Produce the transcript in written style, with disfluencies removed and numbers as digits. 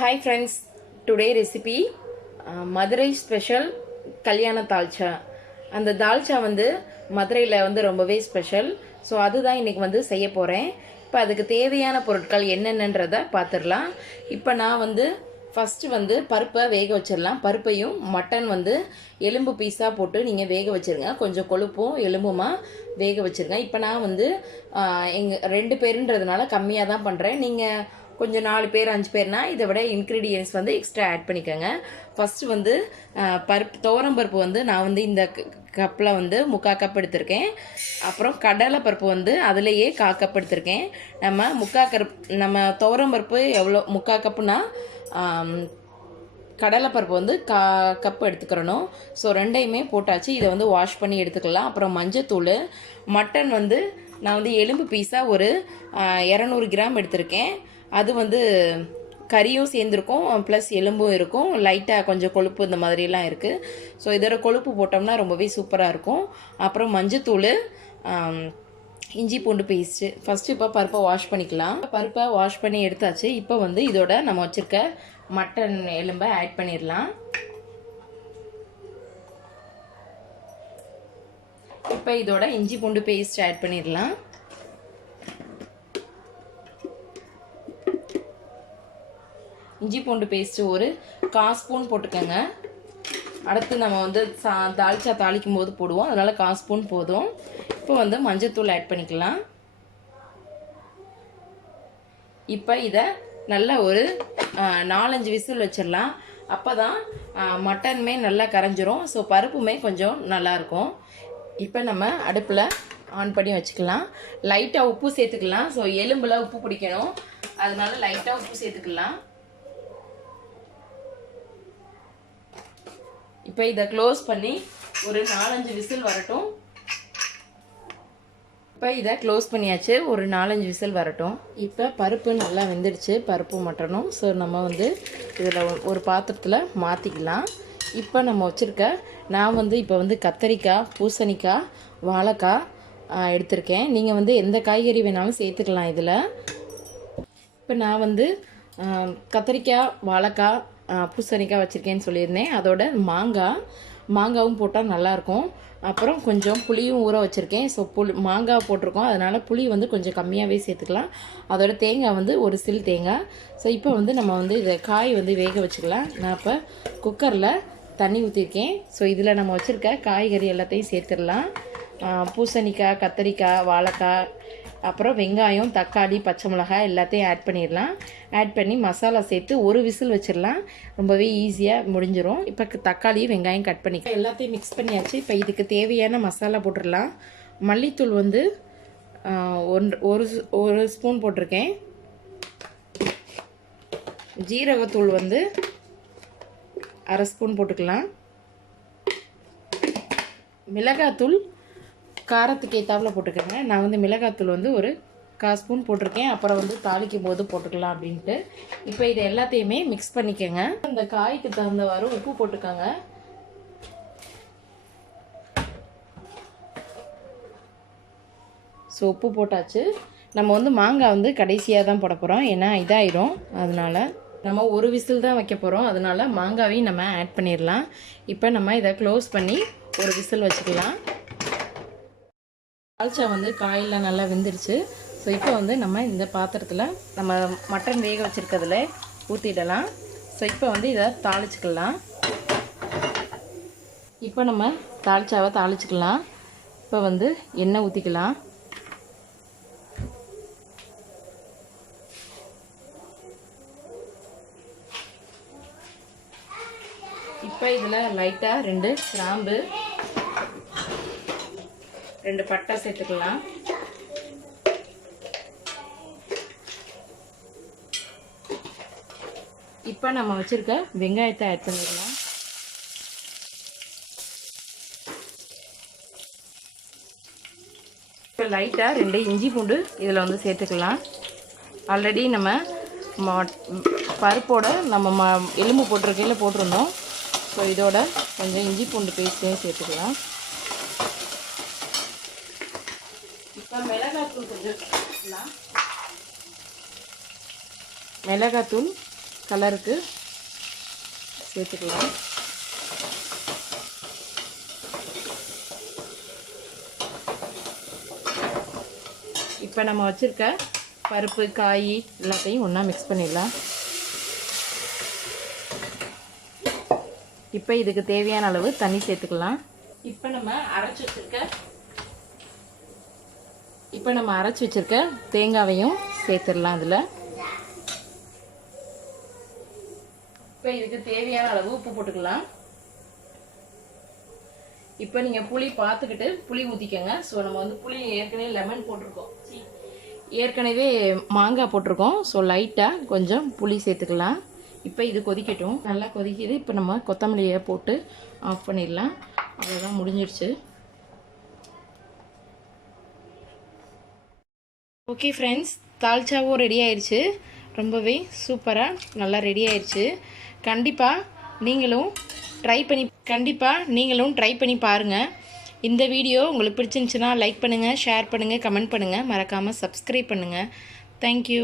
Hi friends, today recipe Madurai special kalyana dhalcha. அந்த தால்ச்சா வந்து மதுரையில் வந்து ரொம்பவே ஸ்பெஷல். ஸோ அதுதான் இன்றைக்கி வந்து செய்ய போகிறேன். இப்போ அதுக்கு தேவையான பொருட்கள் என்னென்னன்றதை பார்த்துடலாம். இப்போ நான் வந்து ஃபஸ்ட்டு வந்து பருப்பை வேக வச்சிடலாம். பருப்பையும் மட்டன் வந்து எலும்பு பீஸாக போட்டு நீங்கள் வேக வச்சுருங்க. கொஞ்சம் கொழுப்பும் எலும்புமா வேக வச்சுருங்க. இப்போ நான் வந்து எங்கள் 2 பேருன்றதுனால கம்மியாக தான் பண்ணுறேன். நீங்கள் கொஞ்சம் 4 பேர் 5 பேர்னா இதை விட இன்க்ரீடியன்ஸ் வந்து எக்ஸ்ட்ரா ஆட் பண்ணிக்கோங்க. ஃபஸ்ட்டு வந்து துவரம்பருப்பு வந்து நான் வந்து இந்த கப்பில் வந்து 3/4 கப் எடுத்திருக்கேன். அப்புறம் கடலை பருப்பு வந்து அதுலேயே 1/4 கப் எடுத்திருக்கேன். நம்ம துவரம்பருப்பு எவ்வளோ 3/4 கப்புனா கடலைப்பருப்பு வந்து 1/4 கப் எடுத்துக்கிறணும். ஸோ ரெண்டையுமே போட்டாச்சு. இதை வந்து வாஷ் பண்ணி எடுத்துக்கலாம். அப்புறம் மஞ்சத்தூள், மட்டன் வந்து நான் வந்து எலும்பு பீஸாக ஒரு 200 கிராம் எடுத்திருக்கேன். அது வந்து கறியும் சேர்ந்துருக்கும், ப்ளஸ் எலும்பும் இருக்கும், லைட்டாக கொஞ்சம் கொழுப்பு இந்த மாதிரிலாம் இருக்குது. ஸோ இதோட கொழுப்பு போட்டோம்னா ரொம்பவே சூப்பராக இருக்கும். அப்புறம் மஞ்சத்தூள், இஞ்சி பூண்டு பேஸ்ட்டு. ஃபஸ்ட்டு இப்போ பருப்பை வாஷ் பண்ணிக்கலாம். பருப்பை வாஷ் பண்ணி எடுத்தாச்சு. இப்போ வந்து இதோட நம்ம வச்சுருக்க மட்டன் எலும்பை ஆட் பண்ணிடலாம். இப்போ இதோட இஞ்சி பூண்டு பேஸ்ட் ஆட் பண்ணிடலாம். இஞ்சி பூண்டு பேஸ்ட்டு ஒரு 1/4 ஸ்பூன் போட்டுக்கோங்க. அடுத்து நம்ம வந்து தால்ச்சா தாளிக்கும் போது போடுவோம், அதனால் 1/4 ஸ்பூன் போதும். இப்போ வந்து மஞ்சத்தூள் ஆட் பண்ணிக்கலாம். இப்போ இதை நல்லா ஒரு 4-5 விசில் வச்சிடலாம். அப்போ தான் மட்டனுமே நல்லா கரைஞ்சிரும். ஸோ பருப்புமே கொஞ்சம் நல்லாயிருக்கும். இப்போ நம்ம அடுப்பில் ஆன் பண்ணி வச்சுக்கலாம். லைட்டாக உப்பு சேர்த்துக்கலாம். ஸோ எலும்பில் உப்பு பிடிக்கணும், அதனால லைட்டாக உப்பு சேர்த்துக்கலாம். இப்போ இதை க்ளோஸ் பண்ணி ஒரு 4-5 விசில் வரட்டும். இப்போ இதை க்ளோஸ் பண்ணியாச்சு. ஒரு 4-5 விசில் வரட்டும். இப்போ பருப்பு நல்லா வெந்துடுச்சு, பருப்பு மட்டனும். ஸோ நம்ம வந்து இதில் ஒரு பாத்திரத்தில் மாற்றிக்கலாம். இப்போ நம்ம வச்சுருக்க நான் வந்து இப்போ வந்து கத்தரிக்காய், பூசணிக்காய், வாழைக்காய் எடுத்திருக்கேன். நீங்கள் வந்து எந்த காய்கறி வேணாலும் சேர்த்துக்கலாம் இதில். இப்போ நான் வந்து கத்தரிக்காய், வாழைக்காய், பூசணிக்காய் வச்சுருக்கேன்னு சொல்லியிருந்தேன். அதோட மாங்காவும் போட்டால் நல்லாயிருக்கும். அப்புறம் கொஞ்சம் புளியும் ஊற வச்சுருக்கேன். ஸோ மாங்காய் போட்டிருக்கோம், அதனால் புளி வந்து கொஞ்சம் கம்மியாகவே சேர்த்துக்கலாம். அதோட தேங்காய் வந்து ஒரு சில் தேங்காய். ஸோ இப்போ வந்து நம்ம வந்து இதை காய் வந்து வேக வச்சுக்கலாம். நான் இப்போ குக்கரில் தண்ணி ஊற்றிருக்கேன். ஸோ இதில் நம்ம வச்சுருக்க காய்கறி எல்லாத்தையும் சேர்த்துடலாம். பூசணிக்காய், கத்தரிக்காய், வாழைக்காய், அப்புறம் வெங்காயம், தக்காளி, பச்சை மிளகாய் எல்லாத்தையும் ஆட் பண்ணிடலாம். ஆட் பண்ணி மசாலா சேர்த்து ஒரு விசில் வச்சிடலாம். ரொம்பவே ஈஸியாக முடிஞ்சிடும். இப்போ தக்காளி, வெங்காயம் கட் பண்ணி எல்லாத்தையும் மிக்ஸ் பண்ணியாச்சு. இப்போ இதுக்கு தேவையான மசாலா போட்டுடலாம். மல்லித்தூள் வந்து ஒரு ஸ்பூன் போட்டிருக்கேன். ஜீரகத்தூள் வந்து 1/2 ஸ்பூன் போட்டுக்கலாம். மிளகாத்தூள் காரத்துக்கு ஏற்றாப்புல போட்டுக்கோங்க. நான் வந்து மிளகாத்தூள் வந்து ஒரு 1/4 ஸ்பூன் போட்டிருக்கேன். அப்புறம் வந்து தாளிக்கும் போது போட்டுக்கலாம் அப்படின்ட்டு. இப்போ இதை எல்லாத்தையுமே மிக்ஸ் பண்ணிக்கோங்க. அந்த காய்க்கு தகுந்தவாறு உப்பு போட்டுக்கோங்க. ஸோ உப்பு போட்டாச்சு. நம்ம வந்து மாங்காய் வந்து கடைசியாக தான் போட போகிறோம், ஏன்னா இதாயிரும். அதனால் நம்ம ஒரு விசில் தான் வைக்க போகிறோம், அதனால் மாங்காவையும் நம்ம ஆட் பண்ணிடலாம். இப்போ நம்ம இதை க்ளோஸ் பண்ணி ஒரு விசில் வச்சுக்கலாம். தால்ச்சா வந்து காயில் நல்லா வெந்துடுச்சு. ஸோ இப்போ வந்து நம்ம இந்த பாத்திரத்தில் நம்ம மட்டன் வேக வச்சுருக்கிறதுல ஊற்றிடலாம். ஸோ இப்போ வந்து இதை தாளிச்சுக்கலாம். இப்போ நம்ம தால்ச்சாவை தாளிச்சுக்கலாம். இப்போ வந்து எண்ணெய் ஊற்றிக்கலாம். இப்போ இதில் லைட்டாக 2 கிராம்பு, 2 பட்டை சேர்த்துக்கலாம். இப்போ நம்ம வச்சுருக்க வெங்காயத்தை ஆட் பண்ணிடலாம். இப்போ லைட்டாக 2 இஞ்சி பூண்டு இதில் வந்து சேர்த்துக்கலாம். ஆல்ரெடி நம்ம பருப்போட நம்ம எலும்பு போட்டிருக்கையில் போட்டிருந்தோம். ஸோ இதோட கொஞ்சம் இஞ்சி பூண்டு பேஸ்ட்டையும் சேர்த்துக்கலாம். இப்போ மிளகாத்தூள் கொஞ்சம் சேர்த்துக்கலாம். மிளகாத்தூள் கலருக்கு சேர்த்துக்கலாம். இப்போ நம்ம வச்சுருக்க பருப்பு காய் எல்லாத்தையும் ஒன்றா மிக்ஸ் பண்ணிடலாம். இப்போ இதுக்கு தேவையான அளவு தண்ணி சேர்த்துக்கலாம். இப்போ நம்ம அரைச்சி வச்சுருக்க தேங்காவையும் சேர்த்துடலாம் அதில். இப்போ இதுக்கு தேவையான அளவு உப்பு போட்டுக்கலாம். இப்போ நீங்கள் புளி பார்த்துக்கிட்டு புளி ஊற்றிக்கோங்க. ஸோ நம்ம வந்து புளி ஏற்கனவே லெமன் போட்டிருக்கோம், ஏற்கனவே மாங்காய் போட்டிருக்கோம். ஸோ லைட்டாக கொஞ்சம் புளி சேர்த்துக்கலாம். இப்போ இது கொதிக்கட்டும். நல்லா கொதிக்குது. இப்போ நம்ம கொத்தமல்லியை போட்டு ஆஃப் பண்ணிடலாம். அவ்வளோதான், முடிஞ்சிடுச்சு. ஓகே ஃப்ரெண்ட்ஸ், தால்ச்சாவும் ரெடி ஆயிடுச்சு. ரொம்பவே சூப்பராக நல்லா ரெடி ஆயிடுச்சு. கண்டிப்பாக நீங்களும் ட்ரை பண்ணி பாருங்கள். இந்த வீடியோ உங்களுக்கு பிடிச்சிருந்துச்சுன்னா லைக் பண்ணுங்கள், ஷேர் பண்ணுங்கள், கமெண்ட் பண்ணுங்கள். மறக்காமல் சப்ஸ்கிரைப் பண்ணுங்கள். தேங்க்யூ.